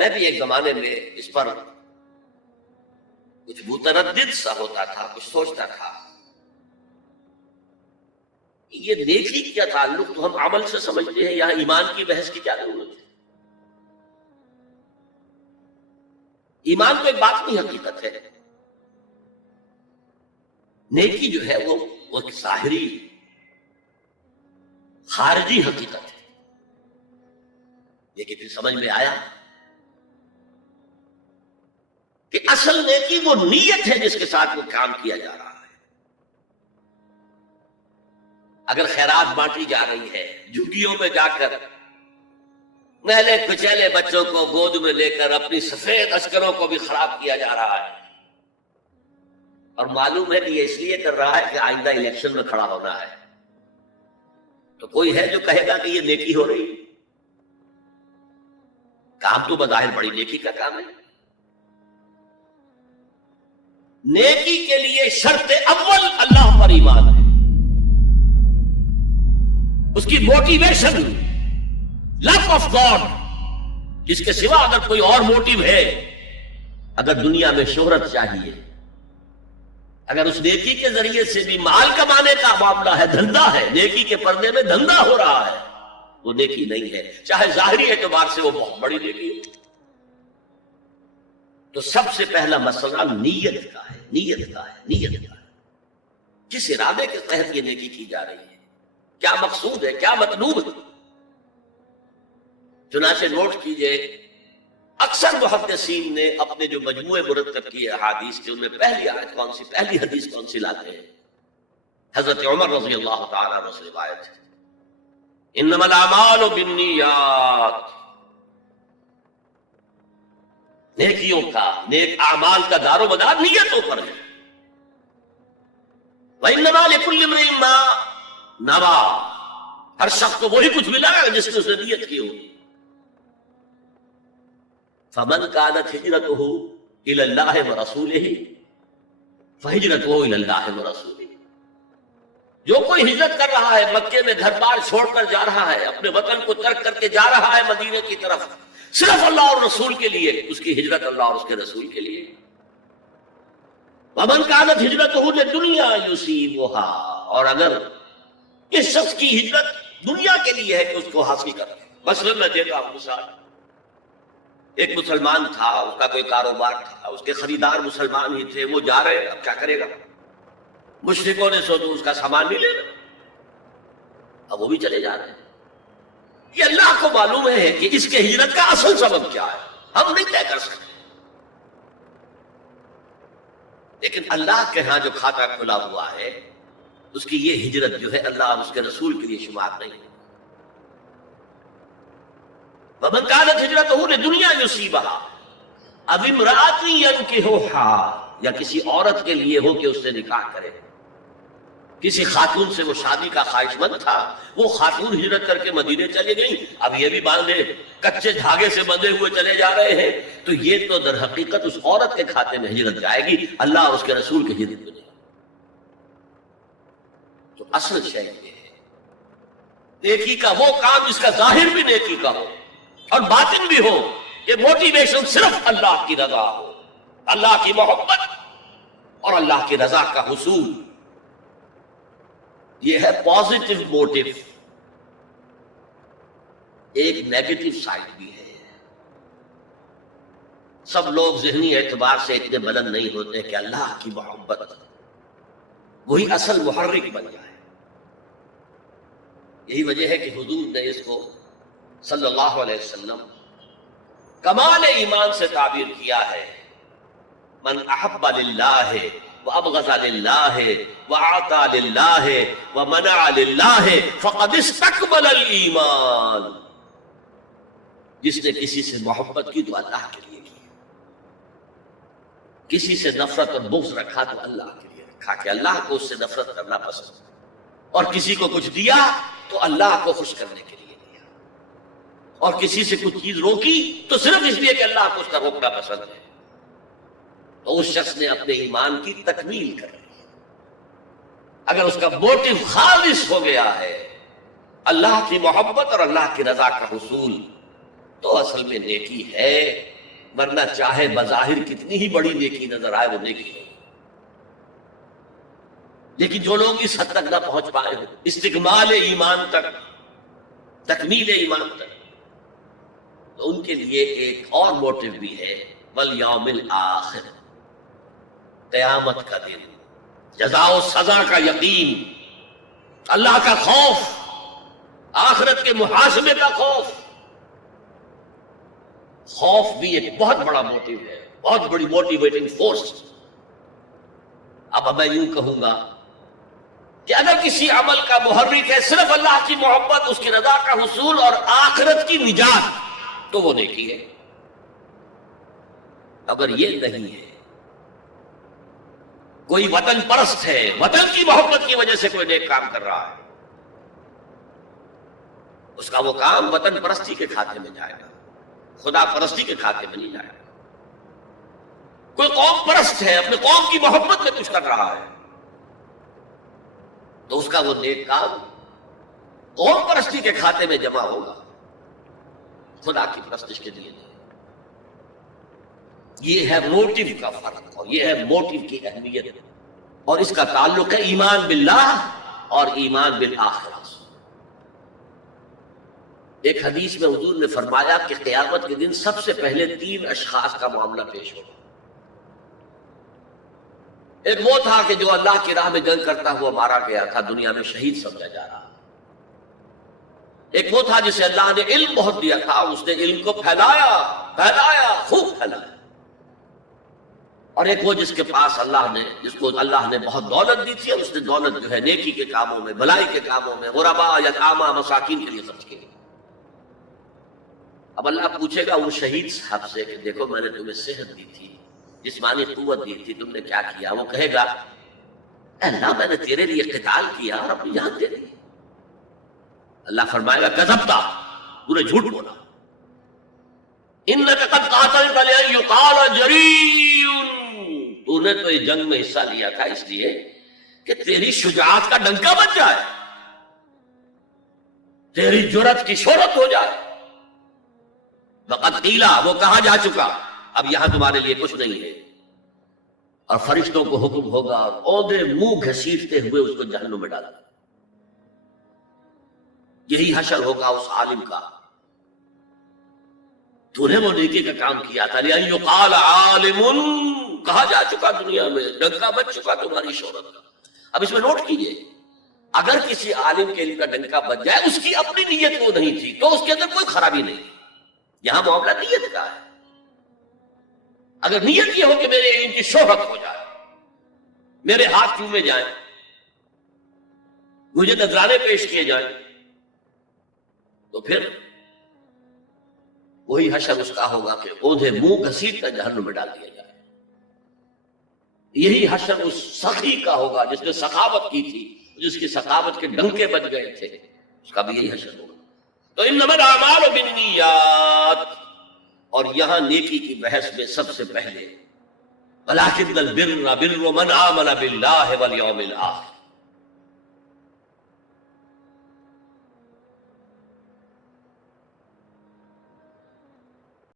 میں بھی ایک زمانے میں اس پر کچھ متردد سا ہوتا تھا، کچھ سوچتا تھا یہ نیکی کیا تعلق تو ہم عمل سے سمجھتے ہیں، یہاں ایمان کی بحث کی کیا ضرورت ہے؟ ایمان تو ایک باطنی حقیقت ہے، نیکی جو ہے وہ ایک ظاہری خارجی حقیقت ہے۔ لیکن پھر سمجھ میں آیا کہ اصل نیکی وہ نیت ہے جس کے ساتھ وہ کام کیا جا رہا ہے۔ اگر خیرات بانٹی جا رہی ہے، جھگیوں میں جا کر میلے کچیلے بچوں کو گود میں لے کر اپنی سفید عسکروں کو بھی خراب کیا جا رہا ہے، اور معلوم ہے کہ یہ اس لیے کر رہا ہے کہ آئندہ الیکشن میں کھڑا ہونا ہے، تو کوئی ہے جو کہے گا کہ یہ نیکی ہو رہی ہے؟ کام تو بظاہر بڑی نیکی کا کام ہے۔ نیکی کے لیے شرط اول اللہ پر ایمان ہے، اس کی موٹیویشن لو آف گاڈ، جس کے سوا اگر کوئی اور موٹیو ہے، اگر دنیا میں شہرت چاہیے، اگر اس نیکی کے ذریعے سے بھی مال کمانے کا معاملہ ہے، دھندا ہے، نیکی کے پردے میں دھندا ہو رہا ہے، وہ نیکی نہیں ہے، چاہے ظاہری اعتبار سے وہ بہت بڑی نیکی ہو۔ تو سب سے پہلا مسئلہ نیت کا ہے، نیت کا ہے، نیت کا ہے۔ کس ارادے کے تحت یہ نیکی کی جا رہی ہے، کیا مقصود ہے، کیا مطلوب ہے؟ چنانچہ نوٹ کیجئے، اکثر محدثین نے اپنے جو مجموعے مرتب کیے احادیث کے، ان میں پہلی آیت کون سی، پہلی حدیث کون سی لاتے ہیں؟ حضرت عمر رضی اللہ تعالیٰ عنہ سے روایت ہے، انما الاعمال بالنیات، نیکیوں کا، نیک اعمال کا دار و مدار نیتوں پر ہے۔ وانما لکل امرئ ما نویٰ، ہر شخص کو وہی کچھ ملا ہے جس نے اس نے نیت کی ہو۔ فمن كانت ہجرته الى اللہ ورسولہ فہجرته الى اللہ ورسولہ، جو کوئی ہجرت کر رہا ہے، مکے میں گھر بار چھوڑ کر جا رہا ہے، اپنے وطن کو ترک کر کے جا رہا ہے مدینے کی طرف، صرف اللہ اور رسول کے لیے، اس کی ہجرت اللہ اور اس کے رسول کے لیے۔ ومن كانت ہجرته للدنیا يصيبها، اور اگر اس شخص کی ہجرت دنیا کے لیے ہے کہ اس کو حاصل کر، مثلا میں دیتا ہوں مثال، ایک مسلمان تھا، اس کا کوئی کاروبار تھا، اس کے خریدار مسلمان ہی تھے، وہ جا رہے ہیں، اب کیا کرے گا؟ مشرکوں نے سوچا اس کا سامان نہیں لینا، اب وہ بھی چلے جا رہے ہیں۔ یہ اللہ کو معلوم ہے کہ اس کے ہجرت کا اصل سبب کیا ہے، ہم نہیں طے کر سکتے، لیکن اللہ کے ہاں جو کھاتا کھلا ہوا ہے، اس کی یہ ہجرت جو ہے اللہ اور اس کے رسول کے لیے شمار نہیں ہے۔ وَمَنْ كَانَتْ هِجْرَتُهُ لِدُنْيَا يُصِيبُهَا أَوِ امْرَأَةٍ يَنكِحُهَا، یا کسی عورت کے لیے ہو کہ اس سے نکاح کرے، کسی خاتون سے وہ شادی کا خواہش مند تھا، وہ خاتون ہجرت کر کے مدینے چلے گئی، اب یہ بھی باندھے کچے دھاگے سے بندھے ہوئے چلے جا رہے ہیں، تو یہ تو در حقیقت اس عورت کے کھاتے میں ہجرت جائے گی، اللہ اور اس کے رسول کی ہجرت میں نہیں۔ تو اصل شے یہ ہے، نیکی کا وہ کام جس کا ظاہر بھی نیکی کا ہو اور باطن بھی ہو، کہ موٹیویشن صرف اللہ کی رضا ہو، اللہ کی محبت اور اللہ کی رضا کا حصول، یہ ہے پازیٹیو موٹیو۔ ایک نیگیٹو سائڈ بھی ہے، سب لوگ ذہنی اعتبار سے اتنے بلند نہیں ہوتے کہ اللہ کی محبت وہی اصل محرک بن جائے۔ یہی وجہ ہے کہ حضور نے اس کو صلی اللہ علیہ وسلم کمال ایمان سے تعبیر کیا ہے، من احب للہ وابغض للہ واعطى للہ ومنع للہ فقد استکمل الایمان، جس نے کسی سے محبت کی تو اللہ کے لیے کی، کسی سے نفرت اور بغض رکھا تو اللہ کے لیے رکھا، کہ اللہ کو اس سے نفرت کرنا پسند، اور کسی کو کچھ دیا تو اللہ کو خوش کرنے کے لیے دیا، اور کسی سے کچھ چیز روکی تو صرف اس لیے کہ اللہ کو اس کا روکنا پسند ہے، تو اس شخص نے اپنے ایمان کی تکمیل کر لی۔ اگر اس کا موٹیو خالص ہو گیا ہے اللہ کی محبت اور اللہ کی رضا کا حصول، تو اصل میں نیکی ہے، ورنہ چاہے بظاہر کتنی ہی بڑی نیکی نظر آئے وہ نیکی نہیں۔ لیکن جو لوگ اس حد تک نہ پہنچ پائے ہو، استکمال ایمان تک، تکمیل ایمان تک، تو ان کے لیے ایک اور موٹو بھی ہے، والیوم الآخر، قیامت کا دن، جزا و سزا کا یقین، اللہ کا خوف، آخرت کے محاسبے کا خوف۔ خوف بھی ایک بہت بڑا موٹو ہے، بہت بڑی موٹیویٹنگ فورس۔ اب میں یوں کہوں گا کہ اگر کسی عمل کا محرک ہے صرف اللہ کی محبت، اس کی رضا کا حصول اور آخرت کی نجات، تو وہ نیکی ہے۔ اگر یہ نہیں ہے، کوئی وطن پرست ہے، وطن کی محبت کی وجہ سے کوئی نیک کام کر رہا ہے، اس کا وہ کام وطن پرستی کے کھاتے میں جائے گا، خدا پرستی کے کھاتے میں نہیں جائے گا۔ کوئی قوم پرست ہے، اپنے قوم کی محبت میں کچھ کر رہا ہے، تو اس کا وہ نیک کام قوم پرستی کے کھاتے میں جمع ہوگا، خدا کی پرستش کے لیے نہیں۔ یہ ہے موٹو کا فرق، اور یہ ہے موٹو کی اہمیت، اور اس کا تعلق ہے ایمان باللہ اور ایمان بالآخرہ۔ ایک حدیث میں حضور نے فرمایا کہ قیامت کے دن سب سے پہلے 3 اشخاص کا معاملہ پیش ہوگا۔ ایک وہ تھا کہ جو اللہ کی راہ میں جنگ کرتا ہوا مارا گیا تھا، دنیا میں شہید سمجھا جا رہا۔ ایک وہ تھا جسے اللہ نے علم بہت دیا تھا، اس نے علم کو پھیلایا، خوب پھیلایا۔ اور ایک وہ جس کے پاس جس کو اللہ نے بہت دولت دی تھی، اور اس نے دولت جو ہے نیکی کے کاموں میں، بھلائی کے کاموں میں، غرباء، یتامیٰ، مساکین کے لیے خرچ کی۔ اب اللہ پوچھے گا ان شہید صاحب سے کہ دیکھو میں نے تمہیں صحت دی تھی، جسمانی قوت دی تھی، تم نے کیا کیا؟ وہ کہے گا اے اللہ میں نے تیرے لیے قتال کیا اور اپنی جان دے دی۔ اللہ فرمائے گا کذبت، تو نے جھوٹ بولا، انک قد قاتلت لأن یقال جریء، تو نے تو اس جنگ میں حصہ لیا تھا اس لیے کہ تیری شجاعت کا ڈنکا بج جائے، تیری جرأت کی شہرت ہو جائے۔ وقد قیل، وہ کہا جا چکا، اب یہاں تمہارے لیے کچھ نہیں ہے۔ اور فرشتوں کو حکم ہوگا اور عہدے منہ گھسیٹتے ہوئے اس کو جہنم میں ڈالا۔ یہی حشر ہوگا اس عالم کا، تو نے وہ نیکی کا کام کیا تھا، لأن یقال عالم، کہا جا چکا دنیا میں، ڈنکا بج چکا تمہاری شہرت کا۔ اب اس میں نوٹ کیجئے، اگر کسی عالم کے لیے کا ڈنکا بج جائے، اس کی اپنی نیت وہ نہیں تھی تو اس کے اندر کوئی خرابی نہیں۔ یہاں معاملہ نیت کا ہے۔ اگر نیت یہ ہو کہ میرے علم کی شہرت ہو جائے، میرے ہاتھ چومے جائیں، مجھے نذرانے پیش کیے جائیں، تو پھر وہی حشر اس کا ہوگا کہ اوندھے منہ گھسیٹ کر جہنم میں ڈال دیا جائے۔ یہی حشر اس سخی کا ہوگا جس نے سخاوت کی تھی، جس کی سخاوت کے ڈنکے بج گئے تھے، اس کا بھی یہی حشر ہوگا۔ تو انما الاعمال بالنیات، اور یہاں نیکی کی بحث میں سب سے پہلے ولکن البر بر من آمن باللہ والیوم الآخر،